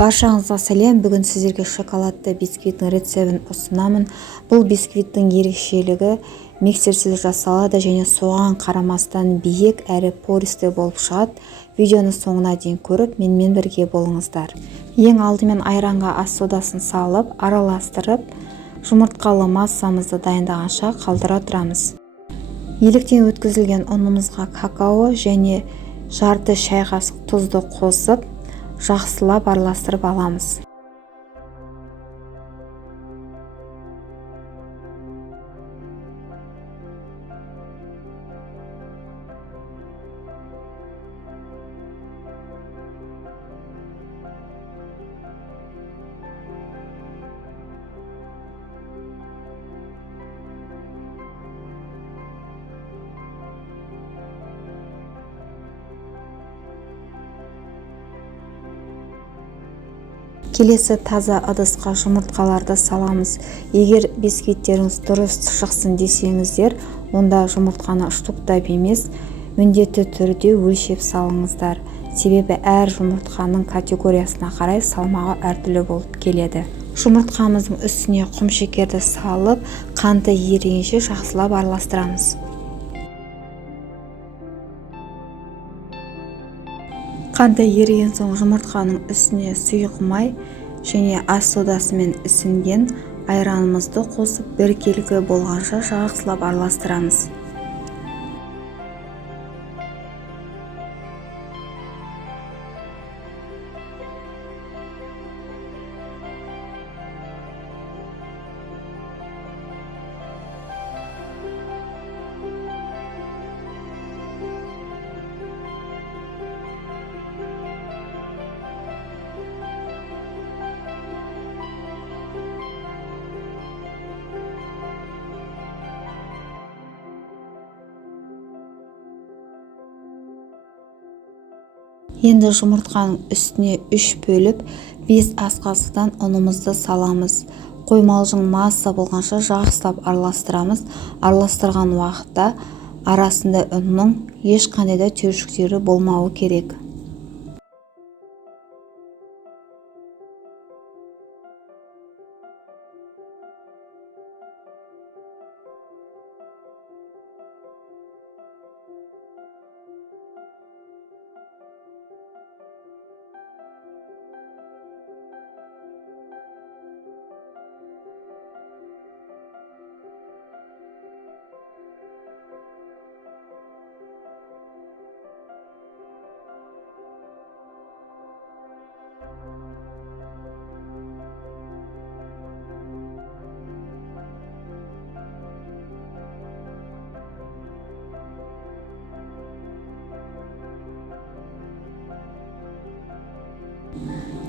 Баршаңызға сәлем. Бүгін сіздерге шоколадты бисквиттің рецебін ұсынамын. Бұл бисквиттің ерекшелігі миксерсіз жасалады және соған қарамастан биік әрі пористі болып шығады. Видеоны соңына дейін көріп, менімен бірге болыңыздар. Ең алдымен айранға ас содасын салып, араластырып, жұмыртқалы массамызды дайындағанша қалдыра тұрамыз. Еліктен өткізілген ұнымызға какао және жарты шай қасық тұзды қосып, жақсылап араластырып аламыз. Келесі таза ыдысқа жұмыртқаларды саламыз. Егер бисквиттеріңіз дұрыс шықсын десеңіздер, онда жұмыртқаны штуктап емес, міндетті түрде өлшеп салыңыздар. Себебі әр жұмыртқаның категориясына қарай салмағы әртүрлі болып келеді. Жұмыртқамыздың үстіне құмшекерді салып, қанты ерігенше жақсылап араластырамыз. Қанты еріген соң жұмыртқаның үстіне сұйық май және ас содасымен ісінген айранымызды қосып біркелкі болғанша жақсылап араластырамыз. Енді жұмыртқаның үстіне 3 бөліп 5 ас қасықтан ұнымызды саламыз. Қоймалжың масса болғанша жақсылап араластырамыз. Араластырған уақытта арасында ұнның ешқандай да түйіршіктері болмауы керек.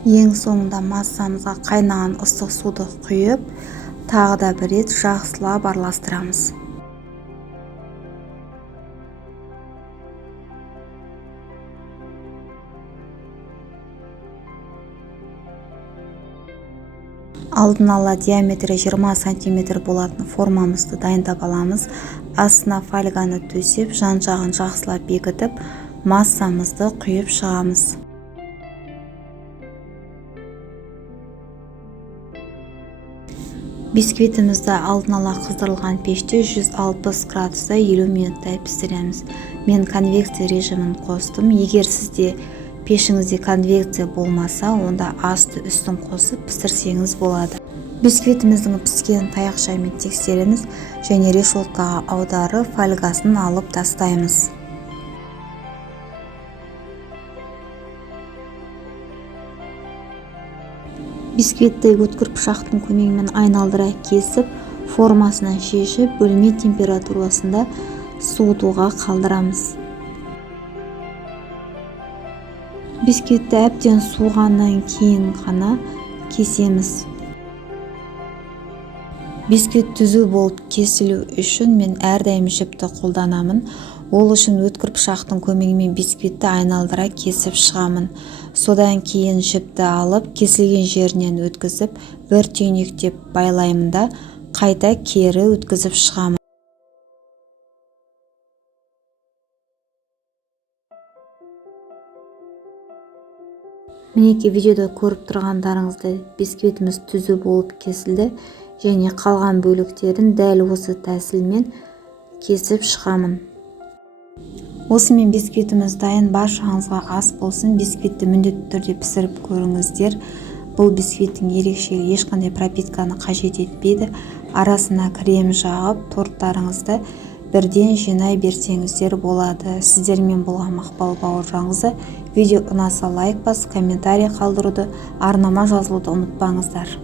Ең соңында массамызға қайнаған ыстық суды құйып, тағы да бір рет жақсылап араластырамыз. Алдын ала диаметрі 20 см болатын формамызды дайындап аламыз. Астына фольганы төсеп, жан-жағын жақсылап бекітіп, массамызды құйып шығамыз. Бисквитімізді алдын ала қыздырылған пеште 160 градуста 50 минуттай пісіреміз. Мен конвекция режимін қостым. Егер сізде пешіңізде конвекция болмаса, онда асты үстін қосып пісірсеңіз болады. Бисквитіміздің піскенін таяқшамен тексереміз және решеткаға аударып фольгасын алып тастаймыз. Бисквитті өткір пышақтың көмегімен айналдыра кесіп, формасынан шешіп, бөлме температурасында суытуға қалдырамыз. Бисквитті әбден суығаннан кейін ғана кесеміз. Бисквит түзу болып кесілу үшін мен әрдайым жіпті қолданамын. Ол үшін өткір пышақтың көмегімен бисквитті айналдыра кесіп шығамын. Содан кейін жіпті алып, кесілген жерінен өткізіп, бір түйнектеп байлаймын да, қайта кері өткізіп шығамын. мінекей видеода көріп тұрғандарыңыздай бисквитіміз түзу болып кесілді және қалған бөліктерін дәл осы тәсілмен кесіп шығамын. Осымен бисквитіміз дайын. Баршаңызға ас болсын. Бисквитті міндетті түрде пісіріп көріңіздер. Бұл бисквиттің ерекшелігі ешқандай пропитканы қажет етпейді. Арасына крем жағып, торттарыңызды бірден жинай берсеңіздер болады. Сіздермен болған Мақпал Бауыржанқызы. Видео ұнаса лайк басып, комментарий қалдыруды, арнама жазылуды ұмытпаңыздар.